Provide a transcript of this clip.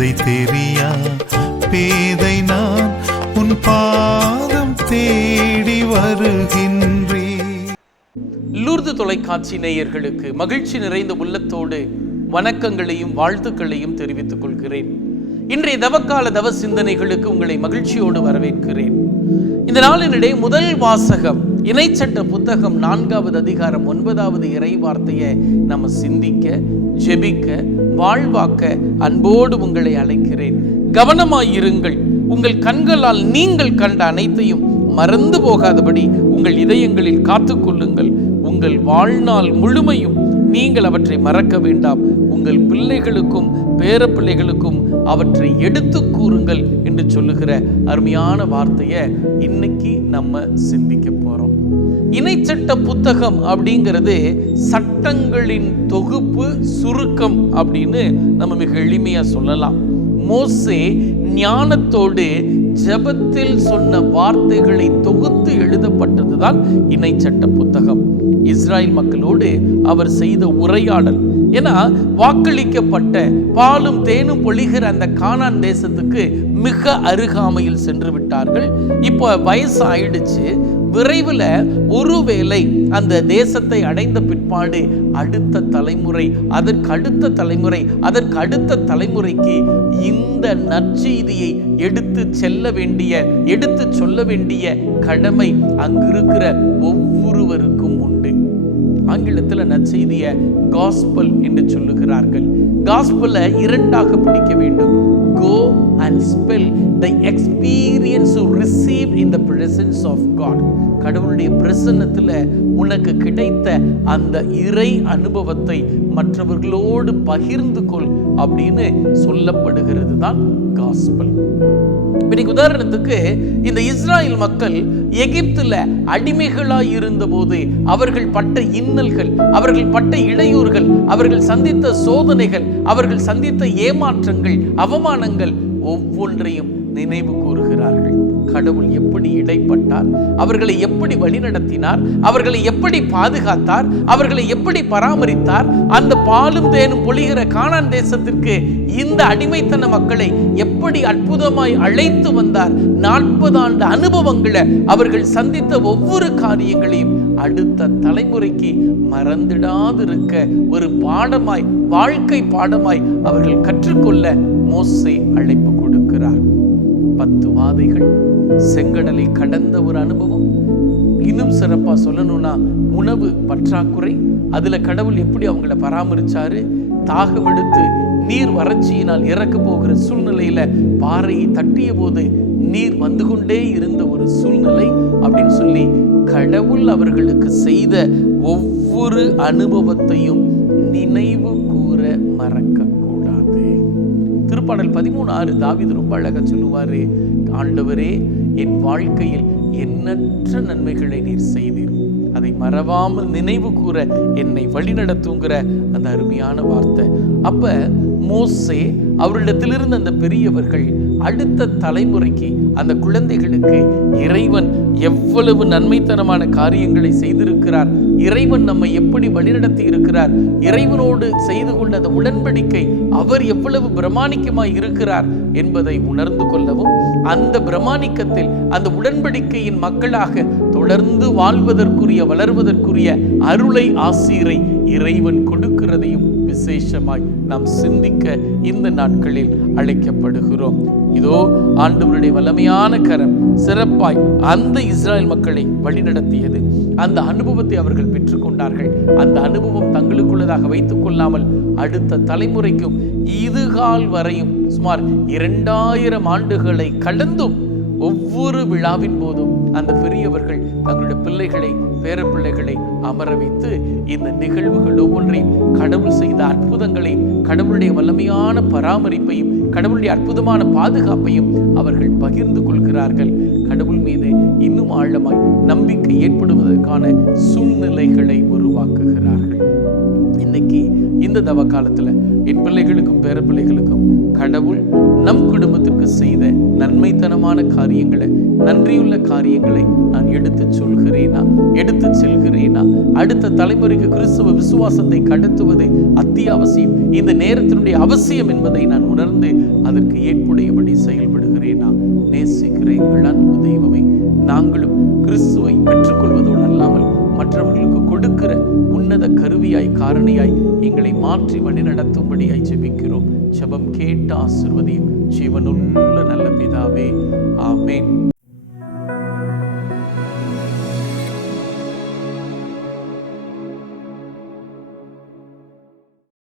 பேதை தெரியா? பேதை நான் உன் பாதம் தேடி வருகின்றே லூர்து தொலைக்காட்சி நேயர்களுக்கு மகிழ்ச்சி நிறைந்த உள்ளத்தோடு வணக்கங்களையும் வாழ்த்துக்களையும் தெரிவித்துக் கொள்கிறேன். இன்றைய தவக்கால தவ சிந்தனைகளுக்கு உங்களை மகிழ்ச்சியோடு வரவேற்கிறேன். இந்த நாளினிடையே முதல் வாசகம் இணைச்சட்ட புத்தகம் நான்காவது அதிகாரம் ஒன்பதாவது இறை வார்த்தையை நம்ம சிந்திக்க ஜெபிக்க வாழ்வாக்க அன்போடு உங்களை அழைக்கிறேன். கவனமாயிருங்கள். உங்கள் கண்களால் நீங்கள் கண்ட அனைத்தையும் மறந்து போகாதபடி உங்கள் இதயங்களில் காத்துக்கொள்ளுங்கள். உங்கள் வாழ்நாள் முழுமையும் நீங்கள் அவற்றை மறக்க வேண்டாம். உங்கள் பிள்ளைகளுக்கும் பேர பிள்ளைகளுக்கும் அவற்றை எடுத்து கூறுங்கள் என்று சொல்லுகிற அருமையான வார்த்தையை இன்னைக்கு நம்ம சிந்திக்க போகிறோம் இணைச்சட்ட புத்தகம் அப்படிங்கிறது சட்டங்களின் தொகுப்பு சுருக்கம் அப்படின்னு நம்ம மிக எளிமையாக சொல்லலாம். மோசே ஞானத்தோடு ஜெபத்தில் சொன்ன வார்த்தைகளை தொகுத்து எழுதப்பட்டதுதான் இணைச்சட்ட புத்தகம். இஸ்ராயல் மக்களோடு அவர் செய்த உரையாடல். ஏன்னா வாக்களிக்கப்பட்ட பாலும் தேனும் பொழிகிற அந்த கானான் தேசத்துக்கு மிக அருகாமையில் சென்று விட்டார்கள். இப்போ வயசு ஆயிடுச்சு விரைவில் ஒருவேளை அந்த தேசத்தை அடைந்த பிற்பாடு அடுத்த தலைமுறை அதற்கு அடுத்த தலைமுறை அதற்கு அடுத்த தலைமுறைக்கு இந்த நற்செய்தியை எடுத்து செல்ல வேண்டிய எடுத்து சொல்ல வேண்டிய கடமை அங்கிருக்கிற ஒவ்வொரு ஆங்கிலத்தில் நற்செய்தியை காஸ்பல் என்று சொல்லுகிறார்கள். காஸ்பலை இரண்டாக பிடிக்க வேண்டும். Go and spell the experience to receive in the presence of God கடவுளுடைய பிரசன்னத்தில் உனக்கு கிடைத்த அந்த இறை அனுபவத்தை மற்றவர்களோடு பகிர்ந்து கொள் அப்படின்னு சொல்லப்படுகிறது தான் காஸ்பல் இன்னைக்கு உதாரணத்துக்கு இந்த இஸ்ராயல் மக்கள் எகிப்துல அடிமைகளாய் இருந்தபோது அவர்கள் பட்ட இன்னல்கள் அவர்கள் பட்ட இடையூறுகள் அவர்கள் சந்தித்த சோதனைகள் அவர்கள் சந்தித்த ஏமாற்றங்கள் அவமானங்கள் ஒவ்வொன்றையும் நினைவு கூறுகிறார்கள் கடவுள் எப்படி இடைப்பட்டார்? அவர்களை எப்படி வழிநடத்தினார்? அவர்களை எப்படி பாதுகாத்தார்? அவர்களை எப்படி பராமரித்தார்? அந்த பாலும் தேனும் பொழிகிற காணான் தேசத்திற்கு இந்த அடிமைத்தன மக்களை எப்படி அற்புதமாய் அழைத்து வந்தார்? நாற்பது ஆண்டு அனுபவங்களை அவர்கள் சந்தித்த ஒவ்வொரு காரியங்களையும் அடுத்த தலைமுறைக்கு மறந்திடாதிருக்க ஒரு பாடமாய் வாழ்க்கை பாடமாய் அவர்கள் கற்றுக்கொள்ள மோசை அழைப்பு கொடுக்கிறார். பத்து வாதைகள் செங்கடலை கடந்த ஒரு அனுபவம். இன்னும் சிறப்பா சொல்லணும்னா உணவு பற்றாக்குறை. அதுல கடவுள் எப்படி அவங்கள பராமரிச்சாரு? தாகம் எடுத்து நீர் வறட்சியினால் இறக்க போகிற சூழ்நிலையில பாறையை தட்டிய போது நீர் வந்து கொண்டே இருந்த ஒரு சூழ்நிலை அப்படின்னு சொல்லி கடவுள் அவர்களுக்கு செய்த ஒவ்வொரு அனுபவத்தையும் நினைவு கூற மறக்க திருப்பாடல் பதிமூணு ஆறு தாவிது ரொம்ப அழகாக சொல்லுவார் ஆண்டவரே என் வாழ்க்கையில் எண்ணற்ற நன்மைகளை நீர் செய்தீர். அதை மறவாமல் நினைவு கூற என்னை வழிநடத்துங்கிற அந்த அருமையான வார்த்தை. அப்ப மோசே அவரிடத்திலிருந்து அந்த பெரியவர்கள் அடுத்த தலைமுறைக்கு அந்த குழந்தைகளுக்கு இறைவன் எவ்வளவு நன்மைத்தனமான காரியங்களை செய்திருக்கிறார் இறைவன் நம்மை எப்படி வழிநடத்தி இருக்கிறார் இறைவனோடு செய்து அந்த உடன்படிக்கை அவர் எவ்வளவு பிரமாணிக்கமாய் இருக்கிறார் என்பதை உணர்ந்து கொள்ளவும் அந்த பிரமாணிக்கத்தில் அந்த உடன்படிக்கையின் மக்களாக தொடர்ந்து வாழ்வதற்குரிய வளர்வதற்குரிய அருளை ஆசீரை இறைவன் கொடுக்கிறதையும் விசேஷமாய் நாம் சிந்திக்க இந்த நாட்களில் அழைக்கப்படுகிறோம். இதோ ஆண்டவருடைய வல்லமையான கரம் சிறப்பாய் அந்த இஸ்ராயல் மக்களை வழிநடத்தியது. அந்த அனுபவத்தை அவர்கள் பெற்றுக்கொண்டார்கள். அந்த அனுபவம் தங்களுக்குள்ளதாக வைத்துக் கொள்ளாமல் அடுத்த தலைமுறைக்கும் இதுகால் வரையும் சுமார் இரண்டாயிரம் ஆண்டுகளை கடந்தும் ஒவ்வொரு விழாவின் போதும் அந்த பெரியவர்கள் தங்களுடைய பிள்ளைகளை பேரப்பிள்ளைகளை அமர வைத்து இந்த நிகழ்வுகள் ஒவ்வொன்றையும் கடவுள் செய்த அற்புதங்களையும் கடவுளுடைய வல்லமையான பராமரிப்பையும் கடவுளுடைய அற்புதமான பாதுகாப்பையும் அவர்கள் பகிர்ந்து கொள்கிறார்கள். கடவுள் மீது இன்னும் ஆழமாய் நம்பிக்கை ஏற்படுவதற்கான சூழ்நிலைகளை உருவாக்குகிறார்கள். இந்த தவ காலத்தில் என் பிள்ளைகளுக்கும் பேர பிள்ளைகளுக்கும் கடவுள் நம் குடும்பத்திற்கு செய்த நன்மைத்தனமான காரியங்களை நன்றியுள்ள காரியங்களை நான் எடுத்து சொல்கிறேனா? எடுத்து செல்கிறேனா? அடுத்த தலைமுறைக்கு கிறிஸ்துவ விசுவாசத்தை கடத்துவது அத்தியாவசியம். இந்த நேரத்தினுடைய அவசியம் என்பதை நான் உணர்ந்து அதற்கு ஏற்புடையபடி செயல்படுகிறேனா? நேசிக்கிறேன். அன்பு தெய்வமே நாங்களும் கிறிஸ்துவை பெற்றுக்கொள்வதோடு அல்லாமல் மற்றவர்களுக்கு கொடுக்கிற உன்னத கருவியாய் காரணியாய் எங்களை மாற்றி வழி நடத்தும்படியாய் ஜெபிக்கிறோம். ஜெபம் கேட்டு ஆசிர்வதியும்.